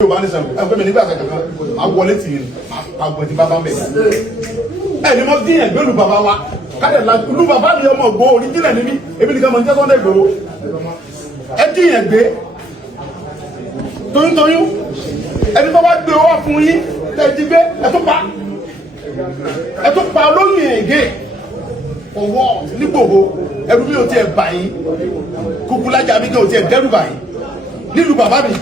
Yorùbá ní sẹ́wọ̀n ẹgbẹ́ mi nígbà kankan máa wọlé tì yín máa gbọ̀n tí bàbá ń bẹ̀. Ẹni mo dín ẹgbẹ́ lu bàbá wa káde la lu bàbá mi ọmọ ògbó oríjìnà níbí ebi nìkan mọ̀ ní jẹ́sọ́ndé gbòó. Ẹ dín ẹgbẹ́ toyúntoyún ẹni tó bá gbé owó fún yín tẹ̀jí gbé ẹ tún pa olóyìn ẹ̀gẹ́ ọwọ́ nígbòho ẹrú mi ò tiẹ̀ bà yín kúkúlájà mi kò tiẹ̀ dẹ́rù bà yín nílùú bàbá mi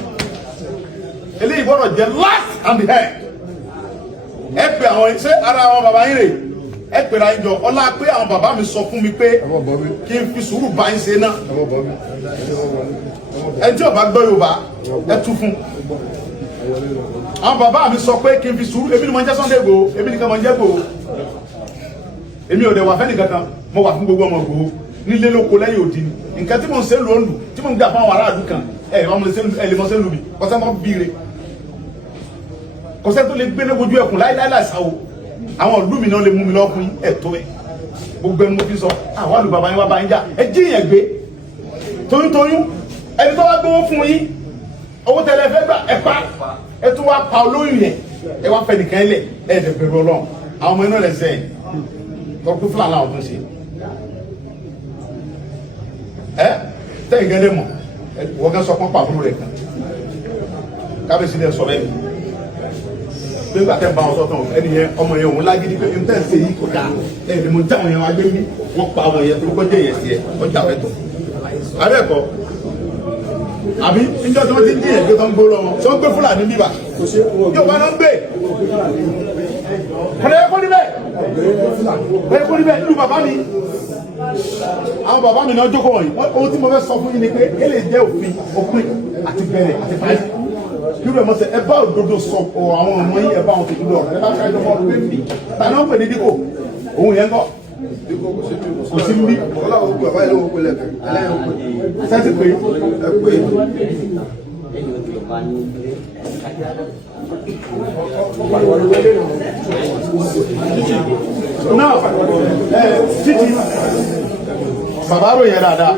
eléyìí gbọ́dọ̀ jẹ́ last and the head ẹ pè àwọn ṣé ara àwọn bàbá yín rè ẹ pèrè àyìn jọ ọlá pé àwọn bàbá mi sọ fún mi pé kí n fi sùúrù bá yín ṣe náà ẹ tí ò bá gbọ́ Yorùbá ẹ tú fún àwọn bàbá mi sọ pé kí n fi sùúrù èmi ni mo ń jẹ́ Sunday Igboho èmi nìkan mo ń jẹ́ Igboho èmi ò dẹ̀ wà fẹ́ni kankan mo wà fún gbogbo ọmọ Igboho nílé lóko lẹ́yìn òdì ni nǹkan tí mo ń ṣe lò ń lù tí mo ń gbà fún àwọn aráàlú kan ẹ lè mọ ṣe lù mí kọ́sẹ́ mọ́ bíire kọ́sẹ́ tó lè gbé ní ojú ẹkùn láíláí láìsáwò àwọn ìlú mi náà lè mú mi lọ́ọ́ fún ẹ̀tọ́ ẹ̀ gbogbo ẹni mo fi sọ àwọn àlùbàbá yín wá bá yín jà ẹ jí yẹn gbé toyúntoyún ẹni tó wá gbówó fún yín owó tẹ́lẹ̀ fẹ́ gbà ẹ tún wá pa olóyún yẹn ẹ wá fẹ́ nìkan lẹ̀ ẹ dẹ̀ bẹ̀rù Ọlọ́run àwọn ọmọ iná rẹ̀ sẹ́yìn tọ́kú fúlàní àwọn tó ń ṣe ẹ tẹ́yìn gẹ́lẹ́ mọ̀ wọ́n kẹ́ sọ pọ́n pàbúrò rẹ̀ kan kábíyèsí dẹ̀ sọ bẹ́ẹ̀ bí gbà tẹ́ ń bá wọn sọ́tàn ẹni yẹn ọmọ yẹn òun lágídí pé n tẹ́ ń ṣe yìí kò dáa ẹni ni mo táwọn yẹn wá gbé ní wọ́n pa ọmọ yẹn tó kọjá yẹn sí ẹ ọjà fẹ́ tọ̀ abẹ́ẹ̀kọ́ àbí níjọ́ tí wọ́n ti ń dín ẹ̀gbẹ́ tó ń gbó lọ́wọ́ tí wọ́n gbé fúlàní bíbà yóò bá náà ń gbé kọ́lẹ́ ẹ̀kọ́ níbẹ̀ ẹ̀kọ́ níbẹ̀ nínú bàbá mi àwọn bàbá mi náà jókòó wọ̀nyí ohun tí mo fẹ́ sọ fún yín ni pé kí lè jẹ́ òpin àti bẹ̀rẹ̀ àti parí kí ló mọ̀ sẹ́ ẹ bá òdodo sọ àwọn ọmọ yín ẹ bá wọn tètè lọ ẹ bá fẹ́ lọ́wọ́ pé mi tàbí wọ́n pè ní dípò òun yẹn kọ́ kò sí níbí sẹ́sì pé ẹ pé náà títí bàbá ròyìn dáadáa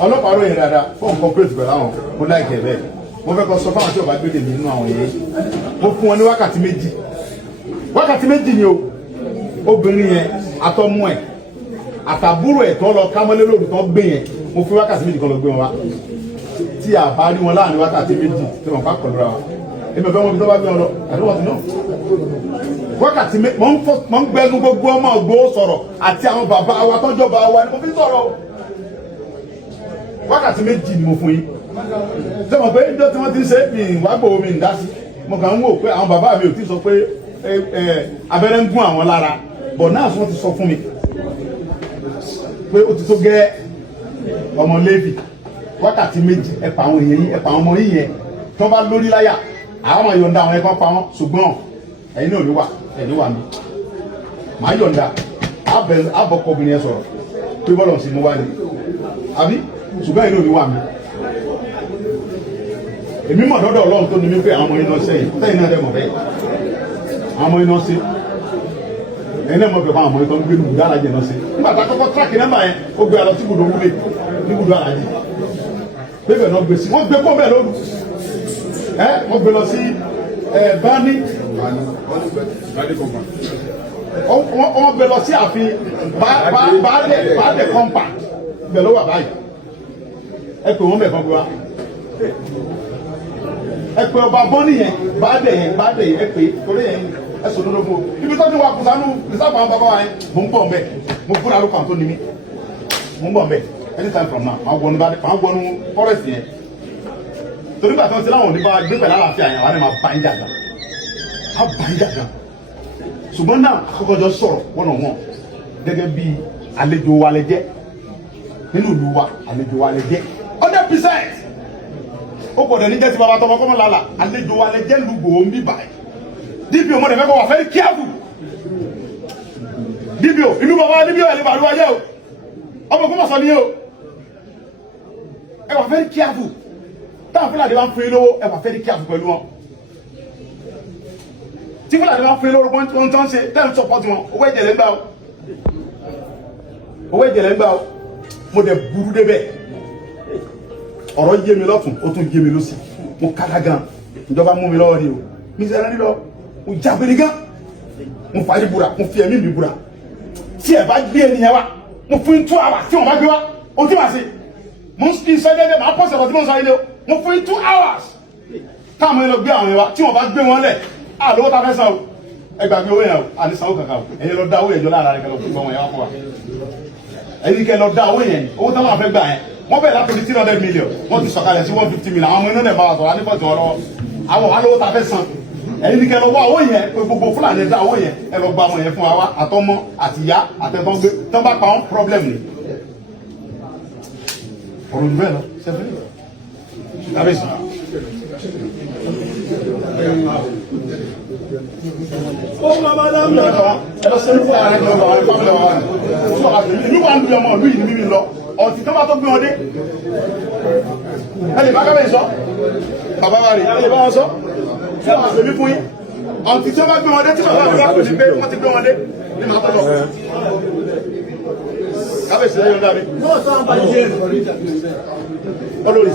ọlọ́pàá ròyìn dáadáa fún corporate pẹ̀lú àwọn mo láìkẹ́ bẹ́ẹ̀ mo fẹ́ kọ́ sọ fáwọn tí ò bá gbé dèmí nínú àwọn yẹn mo fún wọn ní wákàtí méjì ni o obìnrin yẹn atọ́mú ẹ̀ àtàbúrò ẹ̀ tó lọ kámọ́lé lóru tó gbé yẹn mo fi wákàtí méjì kan lọ gbé wọn wá tí a bá rí wọn láàrin wákàtí méjì tí wọn bá kọlu ra wa èmi ò fẹ́ wọn bí tó bá gbé wọn lọ àdúgbò tí náà wákàtí méjì mọ̀ ń gbẹnu gbogbo ọmọ Ìgbòho sọ̀rọ̀ àti àwọn bàbá wa tọ́jọ́ bá wa ni mo fi sọ̀rọ̀ wákàtí méjì ni mo fún yín tí wọn pé ìjọ tí wọn ti ń ṣe mi wá gbòó mi ń dá sí mo kàn ń wò pé àwọn bàbá mi ò tí sọ pé abẹ́rẹ́ ń gún àwọn lára bọ̀ náà wọ́n ti sọ fún mi pé ó ti tó gẹ́ ọmọ Léfì wákàtí méjì ẹ̀pà àwọn èèyàn yìí ẹ̀pà àwọn ọmọ yìí yẹn tí wọ́n bá lórí láyà àwọn ọmọ yọ̀ǹda àwọn ẹ̀kọ́ pa wọ́n ṣùgbọ́n ẹ̀yin náà ní wà ẹ̀ní wà mí màá yọ̀ǹda àbọ̀kọ̀ obìnrin yẹn sọ̀rọ̀ pé bọ́lọ̀ sí mo wá ní àbí ṣùgbọ́n ẹ̀yin náà ní wà mí èmi mọ̀ dọ́dọ̀ Ọlọ́run tó ní mí pé àwọn ọmọ iná sẹ́yìn sẹ́yìn náà dẹ̀ mọ̀ bẹ́ẹ̀ àwọn ọmọ iná sí ẹni ẹ̀mọ́ fẹ́ fún àwọn ọmọ ìtọ́ ń gbé nùgbùdó alájẹ náà sí nígbà tá a kọ́kọ́ tíráàkì nọ́mbà yẹn ó gbé alọ sí ibùdó wúlé níbùdó alájẹ bébẹ̀ náà gbé sí wọ́n gbé kó bẹ́ẹ̀ lóru wọ́n gbé lọ sí bání wọ́n gbé lọ sí ààfin bàálẹ̀ kọ́ńpà bẹ̀ ló wà báyìí ẹ pè wọ́n bẹ̀ kan gbé wa ẹ pè ọba bọ́ọ̀nì yẹn bàálẹ̀ yẹn ẹ pè torí yẹn ẹsùn ló fún o ibi tó ti wà kùsánú ìsáàbù àwọn bàbá wa yẹn mò ń bọ̀ mbẹ́ mo fúnra ló kàn tó ní mi mò ń bọ̀ mbẹ́ anytime from now máa wọnú forest yẹn torí gbà tó ń ṣe láwọn oníbà gbé pẹ̀lú àlàáfíà yẹn wà ní máa bá ń jà gan á bá ń jà gan ṣùgbọ́n náà àkọ́kọ́ jọ sọ̀rọ̀ wọ́nà wọn gẹ́gẹ́ bí àlejò wa lẹ jẹ́ nínú ìlú wa àlejò wa lẹ jẹ́ 100% ó gbọ́dọ̀ ní jẹ́ ti bàbá tọmọ kọ́mọ lálà àlejò wa lẹ jẹ́ lu Ìgbòho ń bí báyìí DPO mo de fẹ́ kó wà very careful DPO inú bàbá DPO ẹ̀ lè bàrú wáyé o ọmọ kó mọ̀ sọ ní o ẹ wà very careful táwọn Fúlàní bá ń fún yín lówó ẹ wà very careful pẹ̀lú wọn tí Fúlàní bá ń fún yín lówó ohun tó ń ṣe tẹ́ ń support wọn owó ẹ̀jẹ̀ lẹ́ ń gbà o owó ẹ̀jẹ̀ lẹ́ ń gbà o mo dẹ̀ burú débẹ̀ ọ̀rọ̀ yé mi lọ́tún ó tún yé mi lọ́sì mo kára gan ìjọba mú mi lọ́wọ́ ni o mi sẹ́ra nílọ mo jágbére gan mo fàájì búra mo fi ẹ̀mí mi búra tí ẹ bá gbé ènìyàn wa mo fún 2 hours tí wọn bá gbé wa o tí ma ṣe mo ń sọ déédéé máa pọ̀ sọ̀rọ̀ tí mo ń sọ ilé o mo fún 2 hours táwọn ẹlọ gbé àwọn yẹn wa tí wọn bá gbé wọn lẹ̀ lówó ta fẹ́ san o ẹ gbàgbé owó yẹn o àní sanwó kankan o ẹ̀yin lọ dá owó yẹn jọ lára rẹ kẹlọ fún ìgbọ̀n yẹn wá fún wa ẹ̀yin kẹ lọ dá owó yẹn owó táwọn afẹ́ gbà yẹn wọ́n bẹ̀rẹ̀ láti 300 million wọ́n ti sọ̀kalẹ̀ sí 150 million àwọn ọmọ inú ẹ̀ bá wa sọ̀rọ̀ àníkọ̀ tí wọ́n lọ́wọ́ àwọn wà lówó ta fẹ́ san ẹ̀yin kẹ lọ wá owó yẹn pé gbogbo Fúlàní dá owó yẹn ẹ lọ gba ọmọ yẹn fún wa àtọmọ àtìyá àtẹ̀tọ́ gbé tán bá pa wọn problem ni ọ̀rọ̀ ìlú ẹ̀ lọ sẹ́fẹ́ kábíyèsí. Ó máa bá dá mi lọ. Ẹ lọ sẹ́ni fún ara ẹ̀ lọ́wọ́ àwọn ìfọ̀mọ́lẹ̀ wa ni. Ìlú wa ń lu ọmọ ìlú yìí ní mímí lọ. Ọ̀tí tó bá tó gbé wọn dé. Ẹ lè bá kábíyèsí sọ. Bàbá wa rè é lè bá wọn sọ. Tí wọ́n àgbèmí fún yín. Ọ̀tí tó bá gbé wọn dé tí bàbá mi bá kò ní gbé wọ́n ti gbé wọn dé. Ní màá tọ́ lọ. Kábíyèsí lẹ́yìn ọ̀dà mi. Olórí.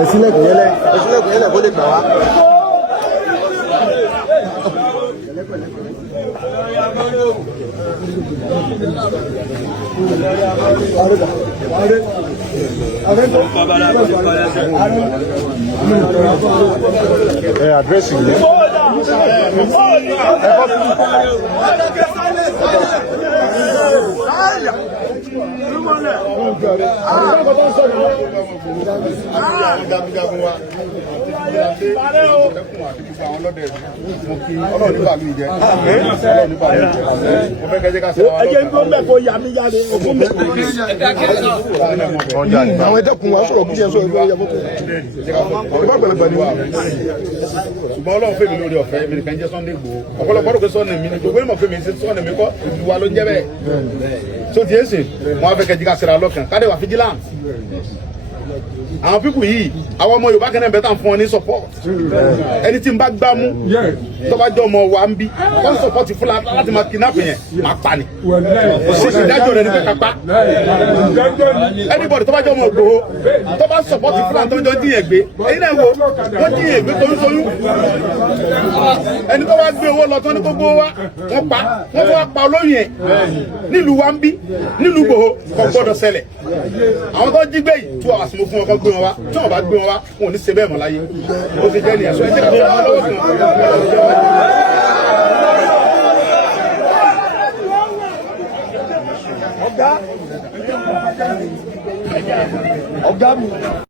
Ẹ̀sìnlẹ̀kùn yẹlẹ̀ kó lè gbà wá. Addressing you. Àwọn ẹ̀dẹ́kun wa sọ̀rọ̀ bíi ẹ̀sọ́ ìlú ẹ̀yà fọ́tò. Ṣùgbọ́n Ọlọ́run fèmí lórí ọ̀fẹ́ mi nìkan jẹ́ Sunday Igboho. Ọ̀pọ̀lọpọ̀ rò pé sọ́ọ̀nì mi ni gbogbo ìmọ̀ fèmí sí sọ́ọ̀nì mi kọ́ ìlú wa ló ń jẹ́ bẹ́ẹ̀. So ti èsì wọn á fẹ́ kẹ́jì ká sẹ́ra lọ́kàn kádé wà vigilant. Àwọn pípù yìí àwọn ọmọ Yorùbá kẹ́nẹ́ bẹ́ẹ̀ tàn fún wọn ní support. Ẹni tí n bá gbá mú tó bá jẹ́ ọmọ wa ń bí wọ́n support Fúlàní láti máa kidnap yẹn máa pa ni. Kò sí ìdájọ́ rẹ̀ ní pé kápá. Anybody tó bá jẹ́ ọmọ Ìgbòho tó bá support Fúlàní tó ń jọ díyẹn gbé ẹ̀yin náà wo wọ́n díyẹn gbé toyúntoyún. Ẹni tó bá gbé owó lọ tán ní gbogbo wa wọ́n pa wọ́n fọwọ́ pa olóyè nílùú wa ń bí nílùú Ìgbòho kò gbọ́dọ̀ ṣẹlẹ̀. Àwọn tó jí gbé yìí 2 hours mo fún wọn kó gbé wọn wá tí wọn bá gbé wọn wá wọn ò ní ṣe bẹ́ẹ̀ mọ́ láyé ó ti jẹ́ nìyẹn sọ ẹ jẹ́ ká fún wọn lọ́wọ́ kan. Ọ̀gá mi.